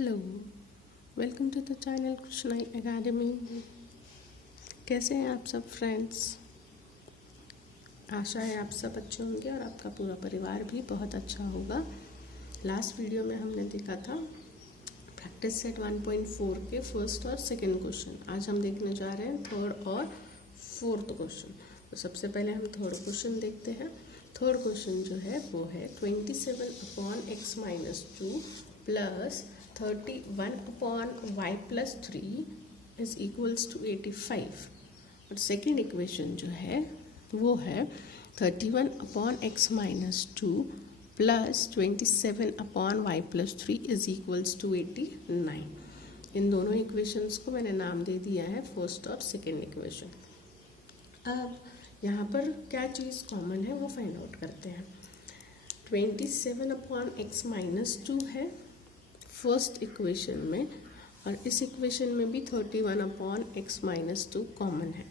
Hello, welcome to the channel Krishnai academy. कैसे हैं आप सब फ्रेंड्स? आशा है आप सब अच्छे होंगे और आपका पूरा परिवार भी बहुत अच्छा होगा। लास्ट वीडियो में हमने देखा था प्रैक्टिस सेट 1.4 के फर्स्ट और सेकंड क्वेश्चन। आज हम देखने जा रहे हैं थर्ड और फोर्थ क्वेश्चन। तो सबसे पहले हम थर्ड क्वेश्चन देखते हैं। थर्ड क्वेश्चन जो है वो है 27/x-2 plus 31/y+3 is equals to 85। और सेकेंड इक्वेशन जो है वो है 31/x-2 plus 27/y+3 is equals to 89। इन दोनों इक्वेशंस को मैंने नाम दे दिया है फर्स्ट और सेकेंड इक्वेशन। अब यहाँ पर क्या चीज़ कॉमन है वो फाइंड आउट करते हैं। 27/x-2 है फर्स्ट इक्वेशन में और इस इक्वेशन में भी 31/x-2 कॉमन है।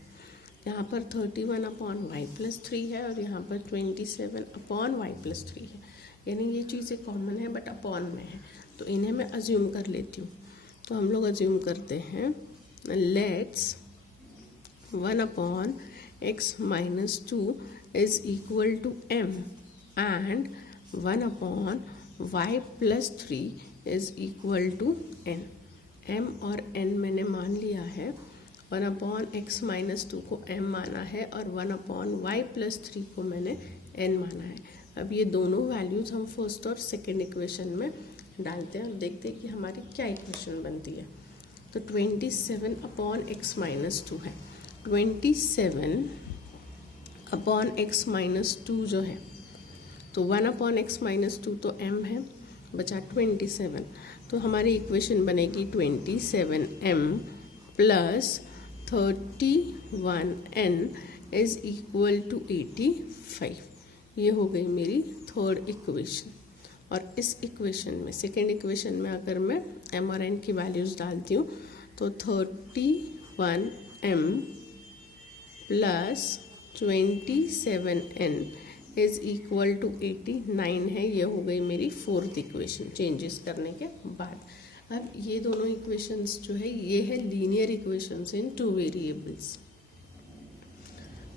यहाँ पर 31/y+3 है और यहाँ पर 27/y+3 है, यानी ये चीज़ें कॉमन है बट अपॉन में है, तो इन्हें मैं अज्यूम कर लेती हूँ। तो हम लोग अज्यूम करते हैं let's 1/x-2 is equal to m and 1/y+3 is equal to n। m और n मैंने मान लिया है। 1/x-2 को m माना है और 1/y+3 को मैंने n माना है। अब ये दोनों वैल्यूज़ हम फर्स्ट और सेकेंड इक्वेशन में डालते हैं और देखते हैं कि हमारी क्या इक्वेशन बनती है। तो 27/x-2 है। 27/x-2 जो है तो 1/x-2 तो m है, बचा 27। तो हमारी इक्वेशन बनेगी 27m plus 31n is equal to 85। ये हो गई मेरी थर्ड इक्वेशन। और इस इक्वेशन में सेकेंड इक्वेशन में अगर मैं m और n की वैल्यूज़ डालती हूँ तो 31m plus 27n is equal to 89 है। ये हो गई मेरी फोर्थ इक्वेशन चेंजेस करने के बाद। अब ये दोनों इक्वेशंस जो है ये है लीनियर इक्वेशंस इन टू वेरिएबल्स।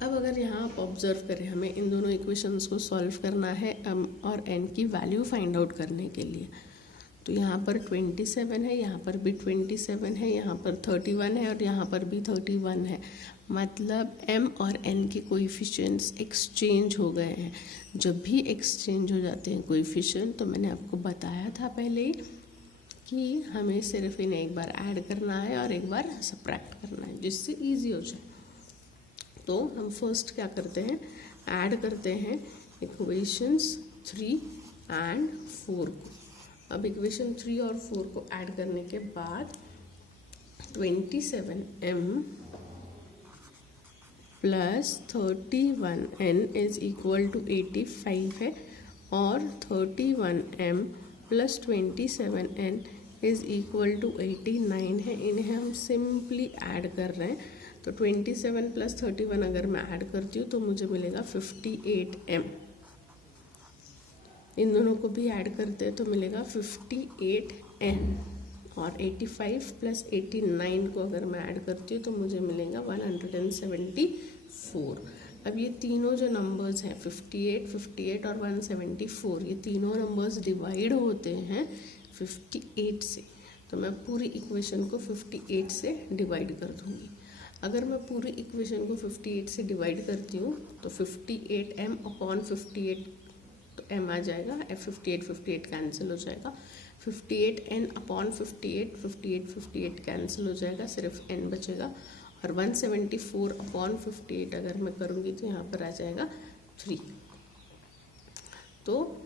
अब अगर यहाँ आप ऑब्जर्व करें, हमें इन दोनों इक्वेशंस को सॉल्व करना है m और n की वैल्यू फाइंड आउट करने के लिए। तो यहाँ पर 27 है, यहाँ पर भी 27 है, यहाँ पर 31 है और यहाँ पर भी 31 है। मतलब m और n के कोएफिशिएंट्स एक्सचेंज हो गए हैं। जब भी एक्सचेंज हो जाते हैं कोएफिशिएंट, तो मैंने आपको बताया था पहले ही कि हमें सिर्फ इन्हें एक बार ऐड करना है और एक बार सबट्रैक्ट करना है, जिससे इजी हो जाए। तो हम फर्स्ट क्या करते हैं, ऐड करते हैं इक्वेशंस 3 एंड 4 को। अब इक्वेशन 3 और 4 को ऐड करने के बाद 27m plus 31n is equal to 85 है और 31m plus 27n is equal to 89 है। इन्हें हम सिंपली ऐड कर रहे हैं। तो 27 प्लस 31 अगर मैं ऐड करती हूँ तो मुझे मिलेगा 58m। इन दोनों को भी ऐड करते हैं तो मिलेगा 58n। और 85 प्लस 89 को अगर मैं ऐड करती हूँ तो मुझे मिलेगा 174। अब ये तीनों जो नंबर्स हैं 58, 58 और 174, ये तीनों नंबर्स डिवाइड होते हैं 58 से। तो मैं पूरी इक्वेशन को 58 से डिवाइड कर दूँगी। अगर मैं पूरी इक्वेशन को 58 से डिवाइड करती हूँ तो 58m अपॉन 58 तो m आ जाएगा, 58 कैंसिल हो जाएगा। 58n अपॉन 58 कैंसिल हो जाएगा, सिर्फ n बचेगा। और 174 अपॉन 58 अगर मैं करूँगी तो यहाँ पर आ जाएगा 3। तो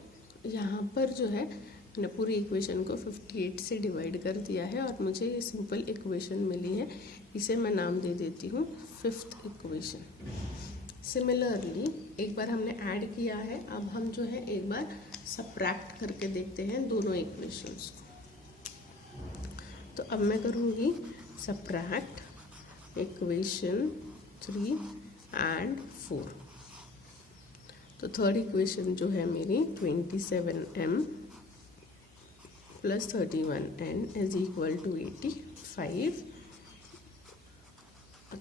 यहाँ पर जो है मैंने पूरी इक्वेशन को 58 से डिवाइड कर दिया है और मुझे ये सिंपल इक्वेशन मिली है। इसे मैं नाम दे देती हूँ फिफ्थ इक्वेशन। सिमिलरली एक बार हमने ऐड किया है, अब हम जो है एक बार सबट्रैक्ट करके देखते हैं दोनों इक्वेशंस को। तो अब मैं करूँगी सबट्रैक्ट इक्वेशन 3 एंड 4। तो थर्ड इक्वेशन जो है मेरी 27m plus 31n is equal to 85.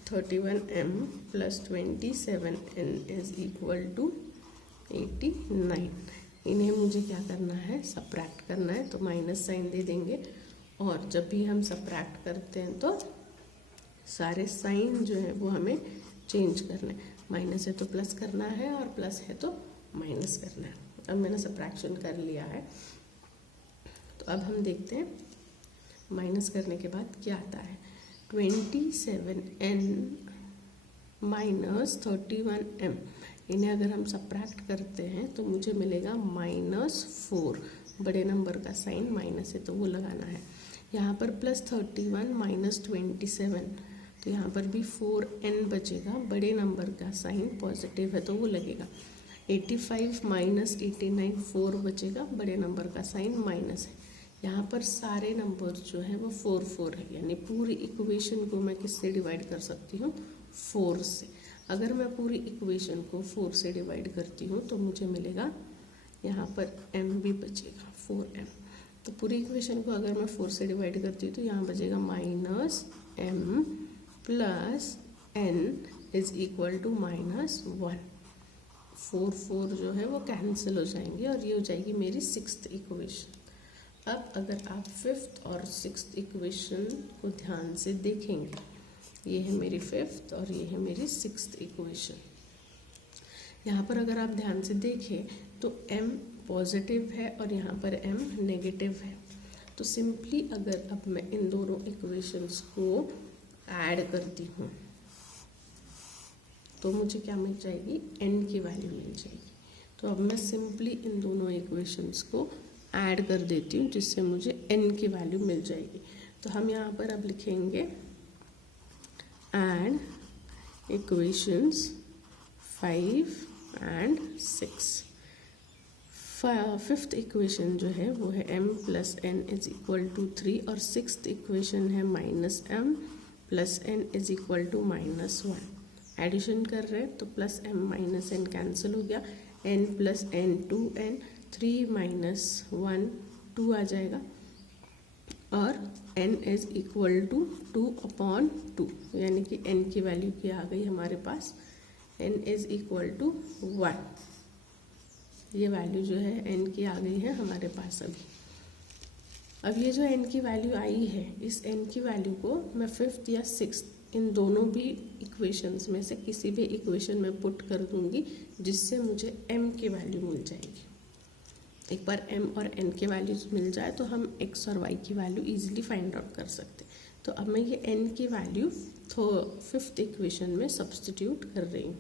31m plus 27n is equal to 89. इन्हें मुझे क्या करना है, सब्ट्रैक्ट करना है, तो माइनस साइन दे देंगे। और जब भी हम सब्ट्रैक्ट करते हैं तो सारे साइन जो है वो हमें चेंज करना है। माइनस है तो प्लस करना है और प्लस है तो माइनस करना है। अब मैंने सब्ट्रैक्शन कर लिया है, तो अब हम देखते हैं माइनस करने के बाद क्या आता है। 27n माइनस 31m, इन्हें अगर हम सब्ट्रैक्ट करते हैं तो मुझे मिलेगा -4। बड़े नंबर का साइन माइनस है तो वो लगाना है। यहाँ पर +31 माइनस 27, तो यहाँ पर भी 4n बचेगा। बड़े नंबर का साइन पॉजिटिव है तो वो लगेगा। 85 माइनस 89, 4 बचेगा। बड़े नंबर का साइन माइनस है। यहाँ पर सारे नंबर जो है वो 4 4 है, यानी पूरी इक्वेशन को मैं किससे डिवाइड कर सकती हूँ, 4 से। अगर मैं पूरी इक्वेशन को 4 से डिवाइड करती हूँ तो मुझे मिलेगा यहाँ पर m भी बचेगा 4m। तो पूरी इक्वेशन को अगर मैं 4 से डिवाइड करती हूँ तो यहाँ बचेगा -m plus n is equal to -1। 4 4 जो है वो कैंसिल हो जाएंगे और ये हो जाएगी मेरी 6th इक्वेशन। अब अगर आप 5th और 6th इक्वेशन को ध्यान से देखेंगे, ये है मेरी 5th और ये है मेरी 6th इक्वेशन। यहाँ पर अगर आप ध्यान से देखें तो m पॉजिटिव है और यहाँ पर m नेगेटिव है। तो सिंपली अगर अब मैं इन दोनों इक्वेशंस को ऐड करती हूँ तो मुझे क्या मिल जाएगी, n की वैल्यू मिल जाएगी। तो अब मैं सिंपली इन दोनों इक्वेशंस को ऐड कर देती हूँ जिससे मुझे n की वैल्यू मिल जाएगी। तो हम यहाँ पर अब लिखेंगे add equations 5 and 6। 5th equation जो है वो है m plus n is equal to 3 और 6th इक्वेशन है -m plus n is equal to -1। Addition कर रहे हैं तो plus m minus n cancel हो गया। n plus n 2n, 3 minus 1 2 आ जाएगा और n इज इक्वल टू 2/2, यानी कि n की वैल्यू क्या आ गई हमारे पास, n इज इक्वल टू 1। ये वैल्यू जो है n की आ गई है हमारे पास अभी। अब ये जो n की वैल्यू आई है, इस n की वैल्यू को मैं 5th या 6th इन दोनों भी इक्वेशंस में से किसी भी इक्वेशन में पुट कर दूंगी जिससे मुझे m की वैल्यू मिल जाएगी। एक बार m और n की वैल्यूज मिल जाए तो हम x और y की वैल्यू इजीली फाइंड आउट कर सकते। तो अब मैं ये n की वैल्यू तो 5th इक्वेशन में सब्स्टिट्यूट कर रही हूँ।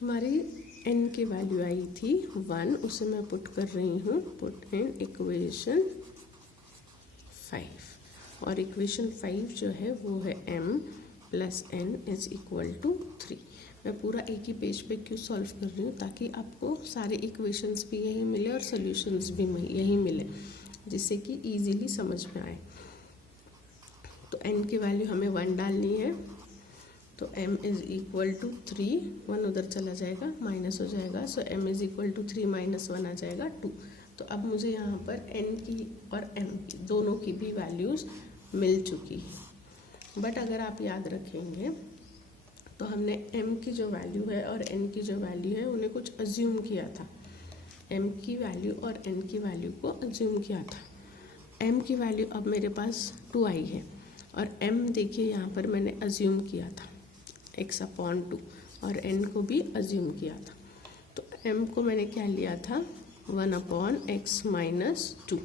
हमारी n की वैल्यू आई थी 1, उसे मैं पुट कर रही हूँ, पुट इन इक्वेशन 5। और इक्वेशन 5 जो है वो है m plus n is equal to 3। मैं पूरा एक ही पेज पे क्यों सॉल्व कर रही हूँ, ताकि आपको सारे इक्वेशंस भी यही मिले और सॉल्यूशंस भी यही मिले, जिससे कि इजीली समझ में आए। तो n की वैल्यू हमें 1 डालनी है, तो m इज इक्वल टू 3, 1 उधर चला जाएगा, माइनस हो जाएगा, so m is equal to 3 minus 1 आ जाएगा 2। तो अब मुझे यहाँ पर n की और m की दोनों की भी वैल्यूज़ मिल चुकी है। बट अगर आप याद रखेंगे तो हमने m की जो वैल्यू है और n की जो वैल्यू है उन्हें कुछ अज्यूम किया था। m की वैल्यू और n की वैल्यू को अज्यूम किया था। m की वैल्यू अब मेरे पास 2 आई है और m देखिए यहाँ पर मैंने अज्यूम किया था x/2 और n को भी अज्यूम किया था। तो m को मैंने क्या लिया था, 1/x माइनस 2।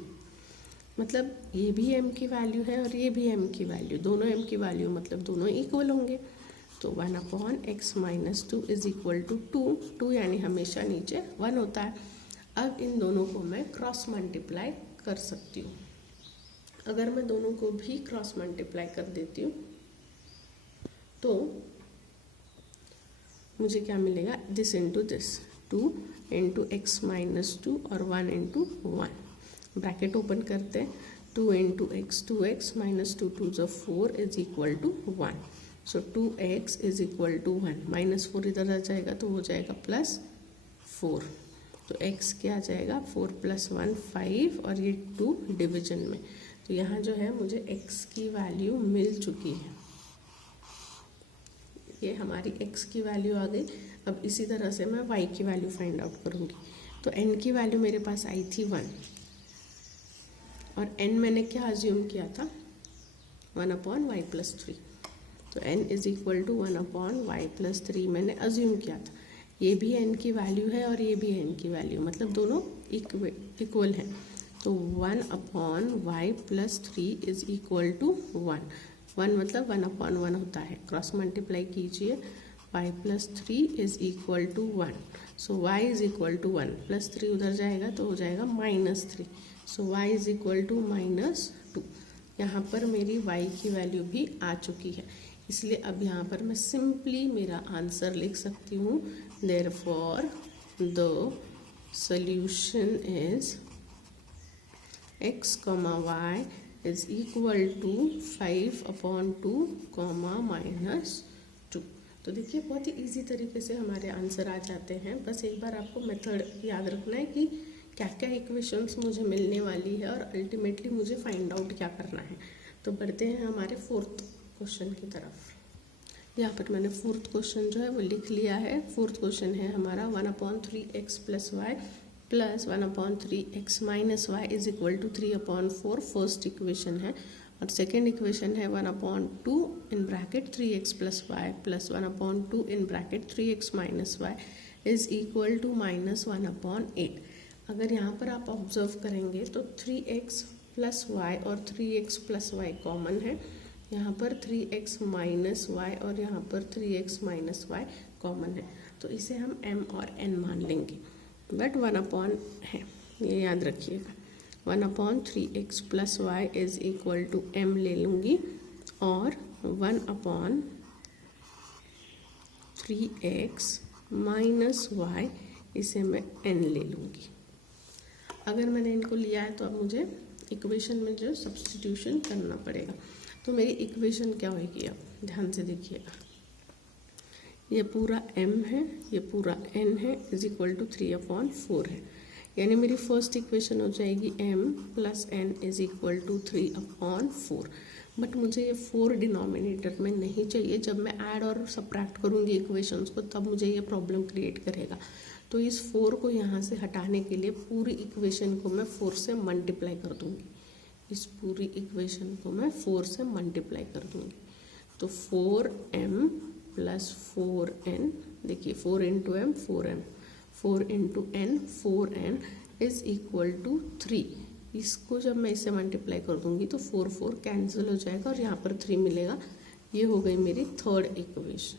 मतलब ये भी m की वैल्यू है और ये भी m की वैल्यू, दोनों m की वैल्यू मतलब दोनों इक्वल होंगे। तो 1/x minus 2 is equal to 2 यानी हमेशा नीचे 1 होता है। अब इन दोनों को मैं क्रॉस मल्टीप्लाई कर सकती हूँ। अगर मैं दोनों को भी क्रॉस मल्टीप्लाई कर देती हूँ तो मुझे क्या मिलेगा, this into this, 2 into x minus 2 और 1 इंटू 1। ब्रैकेट ओपन करते हैं, 2 into x 2x minus 2 2 4 is equal to 1। So 2x is equal to 1, -4 इधर आ जाएगा तो हो जाएगा +4। तो x क्या आ जाएगा 4 + 1 5 और ये 2 डिवीजन में। तो यहाँ जो है मुझे x की वैल्यू मिल चुकी है, ये हमारी x की वैल्यू आ गई। अब इसी तरह से मैं y की वैल्यू फाइंड आउट करूँगी। तो n की वैल्यू मेरे पास आई थी 1 और n मैंने क्या अज्यूम किया था 1/y + 3। तो n = 1/y + 3 मैंने अज्यूम किया था। ये भी n की वैल्यू है और ये भी n की वैल्यू, मतलब दोनों इक्वल हैं। तो 1/y + 3 = 1। 1 मतलब 1/1 होता है, क्रॉस मल्टीप्लाई कीजिए, y + 3 = 1। सो y = 1 + 3 उधर जाएगा तो हो जाएगा -3। सो y = -2। यहाँ पर मेरी y की वैल्यू भी आ चुकी है, इसलिए अब यहाँ पर मैं सिंपली मेरा आंसर लिख सकती हूँ। Therefore the solution is x, y = 5/2, -2। तो देखिए बहुत ही इजी तरीके से हमारे आंसर आ जाते हैं। बस एक बार आपको मेथड याद रखना है कि क्या क्या इक्वेशंस मुझे मिलने वाली है और अल्टीमेटली मुझे फाइंड आउट क्या करना है। तो बढ़ते हैं हमारे 4th क्वेश्चन की तरफ। यहाँ पर मैंने 4th क्वेश्चन जो है वो लिख लिया है। 4th क्वेश्चन है हमारा 1/3x + y + 1/3x - y = 3/4 first equation है। और सेकेंड इक्वेशन है 1/2 3x + y + 1/2 3x - y = -1/8। अगर यहाँ पर आप ऑब्जर्व करेंगे तो 3x + y और 3x + y कॉमन है, यहाँ पर 3x - y और यहाँ पर 3x - y कॉमन है। तो इसे हम m और n मान लेंगे, बट 1/, है, ये याद रखिएगा। 1/3x + y = m ले लूँगी और 1/3x - y इसे मैं n ले लूँगी। अगर मैंने इनको लिया है तो अब मुझे इक्वेशन में जो सब्स्टिट्यूशन करना पड़ेगा। तो मेरी इक्वेशन क्या होगी, अब ध्यान से देखिएगा। ये पूरा m है, ये पूरा n है, = 3/4 है। यानी मेरी फर्स्ट इक्वेशन हो जाएगी m + n = 3/4। बट मुझे ये 4 डिनोमिनेटर में नहीं चाहिए। जब मैं ऐड और सब्ट्रैक्ट करूँगी इक्वेशंस को तब मुझे ये प्रॉब्लम क्रिएट करेगा। तो इस 4 को यहाँ से हटाने के लिए पूरी इक्वेशन को मैं 4 से मल्टीप्लाई कर दूँगी। इस पूरी इक्वेशन को मैं 4 से मल्टीप्लाई कर दूँगी। तो 4m + 4n, देखिए 4 × m 4m, 4 × n 4n = 3। इसको जब मैं इसे मल्टीप्लाई कर दूँगी तो 4 4 कैंसिल हो जाएगा और यहाँ पर 3 मिलेगा। ये हो गई मेरी थर्ड इक्वेशन।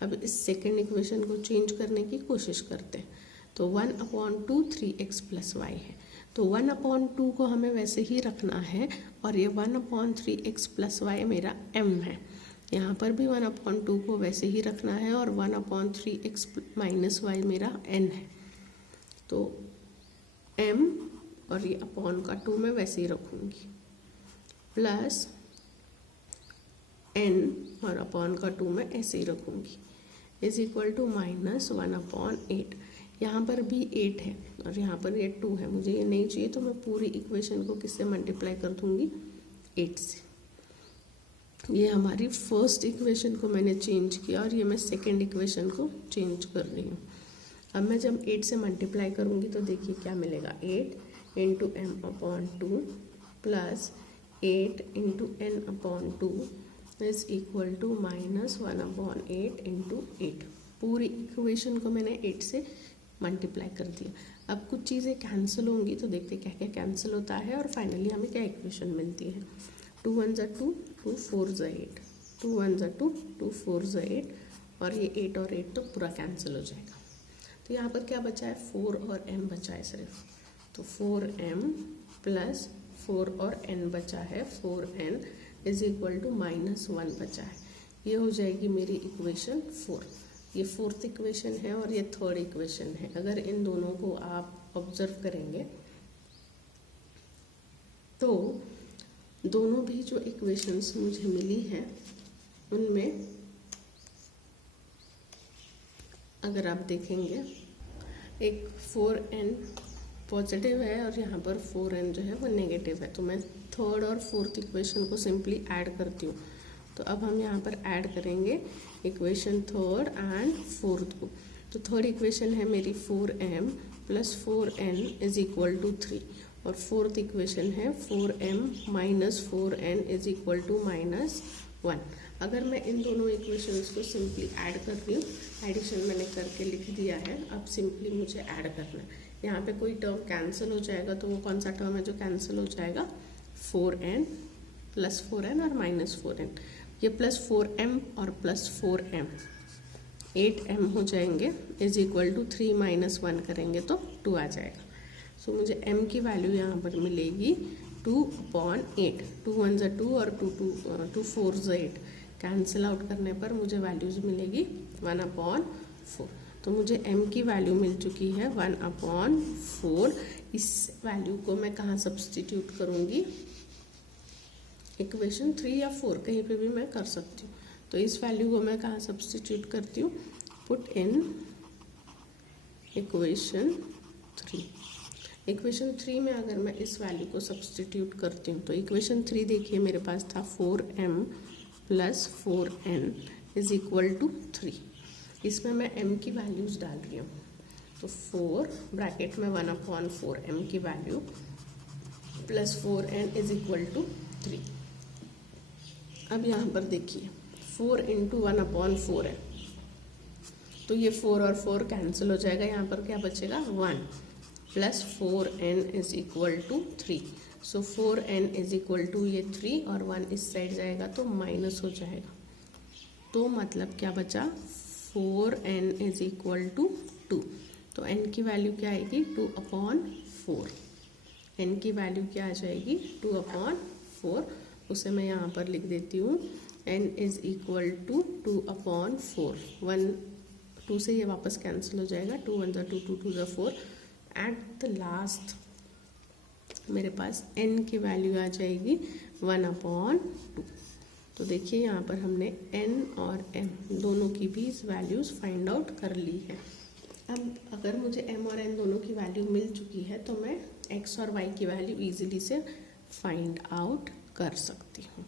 अब इस सेकेंड इक्वेशन को चेंज करने की कोशिश करते हैं। तो 1/2 3x + y है, तो 1/2 को हमें वैसे ही रखना है और ये 1/3x + y मेरा m है। यहाँ पर भी 1/2 को वैसे ही रखना है और 1/3x - y मेरा n है। तो m और ये अपॉन का 2 मैं वैसे ही रखूँगी, प्लस n और अपॉन का 2 मैं ऐसे ही रखूँगी, = -1/8। यहाँ पर भी 8 है और यहाँ पर ये 2 है, मुझे ये नहीं चाहिए तो मैं पूरी इक्वेशन को किससे मल्टीप्लाई कर दूँगी, 8 से। ये हमारी फर्स्ट इक्वेशन को मैंने चेंज किया और ये मैं सेकेंड इक्वेशन को चेंज कर रही हूँ। अब मैं जब 8 से मल्टीप्लाई करूँगी तो देखिए क्या मिलेगा, 8 × m/2 + 8 × n/2 = -1/8 × 8। पूरी इक्वेशन को मैंने 8 से मल्टीप्लाई कर दिया। अब कुछ चीज़ें कैंसिल होंगी तो देखते क्या क्या कैंसिल होता है और फाइनली हमें क्या इक्वेशन मिलती है। 2 1 = 2, 2 4 = 8, 2 1 = 2, 2 4 = 8 और ये 8 और 8 तो पूरा कैंसिल हो जाएगा। तो यहाँ पर क्या बचा है, 4 और m बचा है सिर्फ। तो 4m + 4 और n बचा है, 4n = -1 बचा है। ये हो जाएगी मेरी इक्वेशन 4। ये फोर्थ इक्वेशन है और ये थर्ड इक्वेशन है। अगर इन दोनों को आप ऑब्जर्व करेंगे तो दोनों भी जो इक्वेशंस मुझे मिली हैं उनमें अगर आप देखेंगे एक 4n पॉजिटिव है और यहाँ पर 4n जो है वो नेगेटिव है। तो मैं थर्ड और फोर्थ इक्वेशन को सिंपली ऐड करती हूँ। तो अब हम यहाँ पर ऐड करेंगे इक्वेशन थर्ड एंड फोर्थ को। तो थर्ड इक्वेशन है मेरी 4m plus 4n is equal to 3 और फोर्थ इक्वेशन है 4m minus 4n is equal to -1। अगर मैं इन दोनों इक्वेशंस को सिंपली ऐड कर रही हूँ, एडिशन मैंने करके लिख दिया है, अब सिंपली मुझे ऐड करना है। यहाँ पे कोई टर्म कैंसिल हो जाएगा, तो वो कौन सा टर्म है जो कैंसिल हो जाएगा? 4n प्लस 4n और माइनस 4n। ये प्लस 4m और प्लस 4m 8m हो जाएंगे इज इक्वल टू 3 माइनस 1 करेंगे तो 2 आ जाएगा। सो मुझे m की वैल्यू यहाँ पर मिलेगी 2/8। 2 1 ज़ा 2 और 2 4 ज़ा 8। कैंसिल आउट करने पर मुझे वैल्यूज मिलेगी 1/4। तो मुझे m की वैल्यू मिल चुकी है 1/4। इस वैल्यू को मैं कहाँ सब्सटीट्यूट करूँगी? इक्वेशन 3 या 4 कहीं पे भी मैं कर सकती हूँ। तो इस वैल्यू को मैं कहाँ सब्सटीट्यूट करती हूँ? Put in equation 3। इक्वेशन 3 में अगर मैं इस वैल्यू को सब्सटीट्यूट करती हूँ तो इक्वेशन 3 देखिए मेरे पास था 4m plus 4n is equal to 3। इसमें मैं m की वैल्यूज डाल रही हूँ। तो 4 ब्रैकेट में 1/4m की value plus 4n is equal to 3। अब यहाँ पर देखिए 4 इंटू 1/4 है, तो ये 4 और 4 कैंसिल हो जाएगा। यहाँ पर क्या बचेगा? 1 plus 4n is equal to 3। So 4n is equal to ये 3 और 1 इस साइड जाएगा तो माइनस हो जाएगा। तो मतलब क्या बचा? 4n is equal to 2। तो n की वैल्यू क्या आएगी? 2/4। n की वैल्यू क्या आ जाएगी? 2/4। उसे मैं यहाँ पर लिख देती हूँ n इज इक्वल टू 2/4। 2 से ये वापस कैंसिल हो जाएगा। 2 1 ज़ा 2 2 2 ज़ा 4। एट द लास्ट मेरे पास n की वैल्यू आ जाएगी 1/2। तो देखिए यहाँ पर हमने n और m दोनों की भी वैल्यूज फाइंड आउट कर ली है। अब अगर मुझे m और n दोनों की वैल्यू मिल चुकी है तो मैं x और y की वैल्यू इजीली से फाइंड आउट कर सकती हूँ।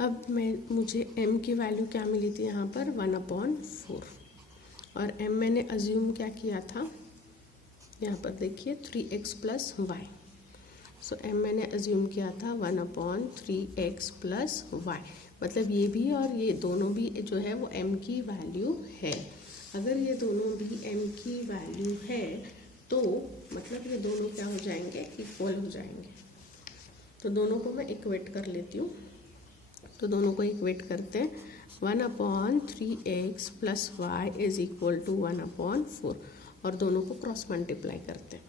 अब मुझे m की वैल्यू क्या मिली थी यहाँ पर? 1/4। और m मैंने अज्यूम क्या किया था? यहाँ पर देखिए 3x प्लस वाई। सो m मैंने अज्यूम किया था 1/3x प्लस वाई। मतलब ये भी और ये दोनों भी जो है वो m की वैल्यू है। अगर ये दोनों भी m की वैल्यू है तो मतलब ये दोनों क्या हो जाएंगे? इक्वल हो जाएंगे। तो दोनों को मैं इक्वेट कर लेती हूँ। तो दोनों को इक्वेट करते हैं। 1/3x plus y is equal to 1/4 और दोनों को क्रॉस मल्टीप्लाई करते हैं।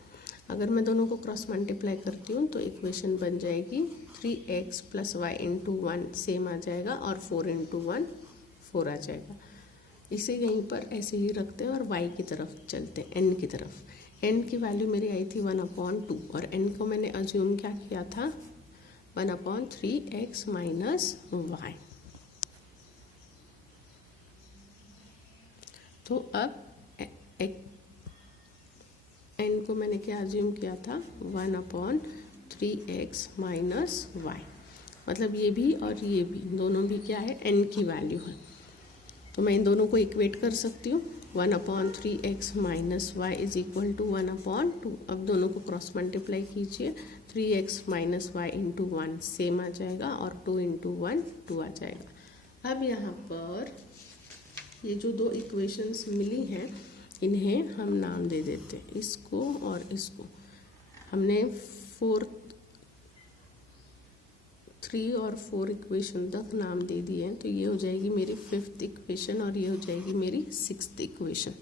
अगर मैं दोनों को क्रॉस मल्टीप्लाई करती हूँ तो इक्वेशन बन जाएगी 3x plus y into 1 same आ जाएगा और 4 इंटू 1 4 आ जाएगा। इसे यहीं पर ऐसे ही रखते हैं और y की तरफ चलते हैं, n की तरफ। n की वैल्यू मेरी आई थी 1/2 और n को मैंने अज्यूम क्या किया था? 1/3x minus Y. तो अब n को मैंने क्या अज्यूम किया था? 1/3x minus Y. मतलब ये भी और ये भी दोनों भी क्या है? n की वैल्यू है। तो मैं इन दोनों को इक्वेट कर सकती हूँ। 1/3x minus y is equal to 1/2। अब दोनों को क्रॉस मल्टीप्लाई कीजिए। 3x minus y into 1 same आ जाएगा और 2 इंटू 1 2 आ जाएगा। अब यहाँ पर ये जो दो इक्वेशंस मिली हैं इन्हें हम नाम दे देते हैं, इसको और इसको। हमने 3 और 4 इक्वेशन तक नाम दे दिए हैं। तो ये हो जाएगी मेरी 5th इक्वेशन और ये हो जाएगी मेरी 6th इक्वेशन।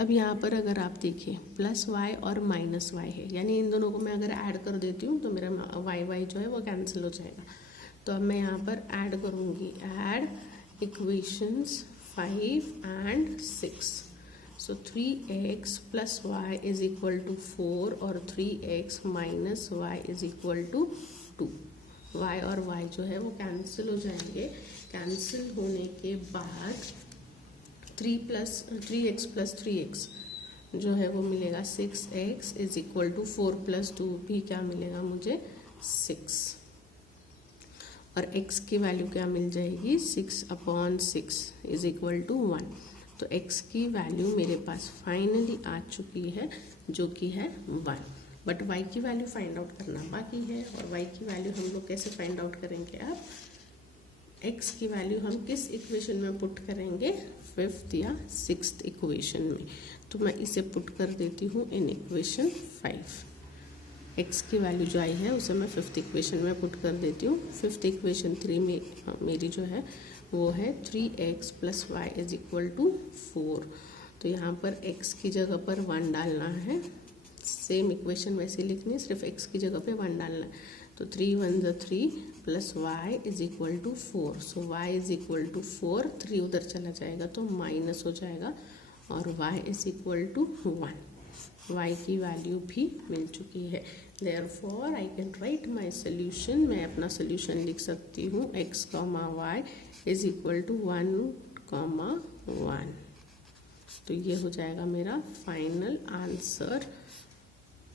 अब यहाँ पर अगर आप देखें प्लस वाई और माइनस वाई है, यानी इन दोनों को मैं अगर ऐड कर देती हूँ तो मेरा वाई जो है वो कैंसिल हो जाएगा। तो अब मैं यहाँ पर ऐड करूँगी, add equations 5 and 6। So 3x plus y is equal to 4 और 3x minus y is equal to 2। y और y जो है वो कैंसिल हो जाएंगे। कैंसिल होने के बाद 3x प्लस 3x जो है वो मिलेगा 6x is equal to 4 plus 2 भी क्या मिलेगा मुझे 6, और x की वैल्यू क्या मिल जाएगी 6/6 इज इक्वल टू 1। तो x की वैल्यू मेरे पास फाइनली आ चुकी है जो कि है 1, बट y की वैल्यू फाइंड आउट करना बाकी है। और y की वैल्यू हम लोग कैसे फाइंड आउट करेंगे, अब x की वैल्यू हम किस इक्वेशन में पुट करेंगे, 5th या 6th इक्वेशन में। तो मैं इसे पुट कर देती हूँ इन इक्वेशन 5। x की वैल्यू जो आई है उसे मैं 5th इक्वेशन में पुट कर देती हूँ। 5th इक्वेशन 3 में मेरी जो है वो है 3x plus y is equal to 4। तो यहाँ पर x की जगह पर 1 डालना है, सेम इक्वेशन वैसे लिखनी है, सिर्फ x की जगह पे 1 डालना है। तो 3 1 ज़ा 3 plus y is equal to 4। So y is equal to 4, 3 उधर चला जाएगा तो माइनस हो जाएगा, और y is equal to 1। y की वैल्यू भी मिल चुकी है। Therefore I can write my solution, मैं अपना सोल्यूशन लिख सकती हूँ x, y is equal to 1, 1। तो ये हो जाएगा मेरा फाइनल आंसर।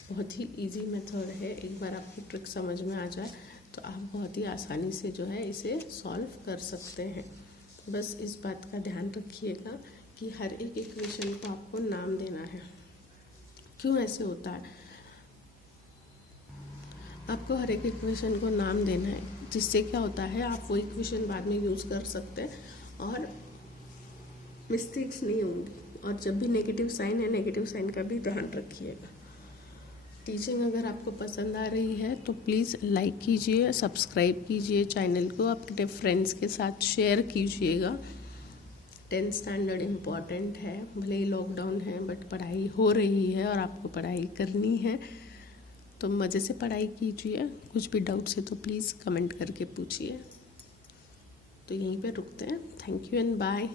बहुत ही इजी मेथड है, एक बार आपको ट्रिक समझ में आ जाए तो आप बहुत ही आसानी से जो है इसे सॉल्व कर सकते हैं। बस इस बात का ध्यान रखिएगा कि हर एक इक्वेशन को आपको नाम देना है। क्यों ऐसे होता है, आपको हर एक इक्वेशन को नाम देना है, जिससे क्या होता है आप वो इक्वेशन बाद में यूज़ कर सकते हैं और मिस्टेक्स नहीं होंगी। और जब भी नेगेटिव साइन है, नेगेटिव साइन का भी ध्यान रखिएगा। टीचिंग अगर आपको पसंद आ रही है तो प्लीज़ लाइक कीजिए, सब्सक्राइब कीजिए चैनल को, अपने फ्रेंड्स के साथ शेयर कीजिएगा। 10th स्टैंडर्ड इम्पॉर्टेंट है, भले ही लॉकडाउन है बट पढ़ाई हो रही है और आपको पढ़ाई करनी है, तो मज़े से पढ़ाई कीजिए। कुछ भी डाउट्स है तो प्लीज़ कमेंट करके पूछिए। तो यहीं पे रुकते हैं। Thank you and bye.